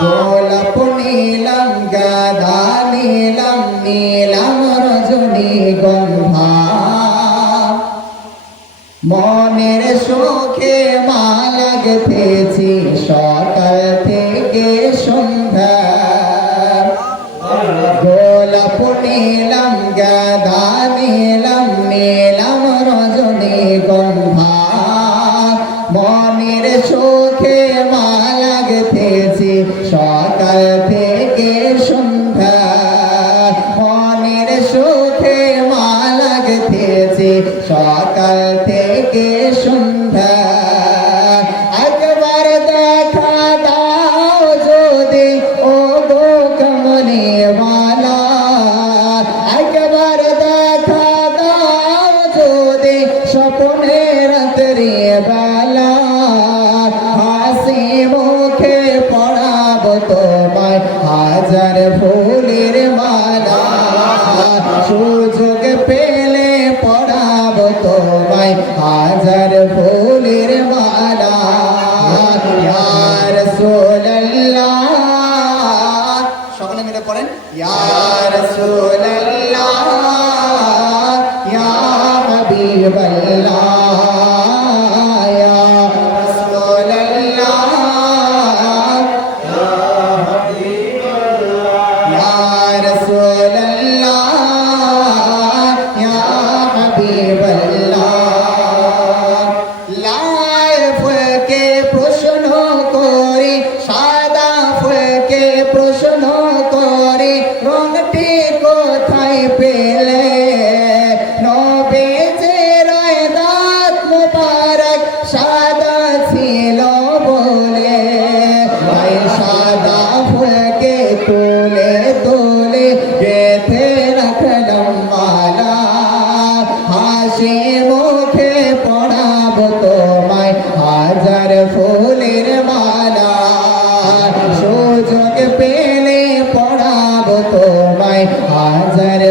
গোলাপ নিলাম গাঁদা নিলাম নিলাম রজনীগন্ধা মনের সুখে মালা গেঁথেছি সকাল থেকে সন্ধ্যা গোলাপ নিলাম গাঁদা নিলাম নিলাম রজনীগন্ধা মনের সুখে মালা গেঁথেছি সকাল থেকে সন্ধ্যা মনের সুখে মালা গেঁথেছি সকাল থেকে সন্ধ্যা একবার দেখা দাও যদি ও গো কমলিওয়ালা একবার দেখা দাও যদি স্বপ্নে রাত্রি বেলা হাসি মুখে পড়াবো তোমায় হাজার ফুলের মালা সুযোগ পেলে পড়াবো তোমায় হাজার ফুলের মালা ইয়া রাসূলুল্লাহ সকলে মিলে পড়েন ইয়া রাসূলুল্লাহ ইয়া হাবিবাল্লাহ প্রশ্ন করে রংটি কোথায় পেলে নবীজির দাঁত মুবারক সাদা ছিল বলে ভাই সাদা ফুলকে তুলে তুলে গেঁথে রাখলাম মালা হাসি মুখে পড়াবো তোমায় হাজার ফুলের মালা সুযোগ পেলে পড়াবো তোমায় হাজার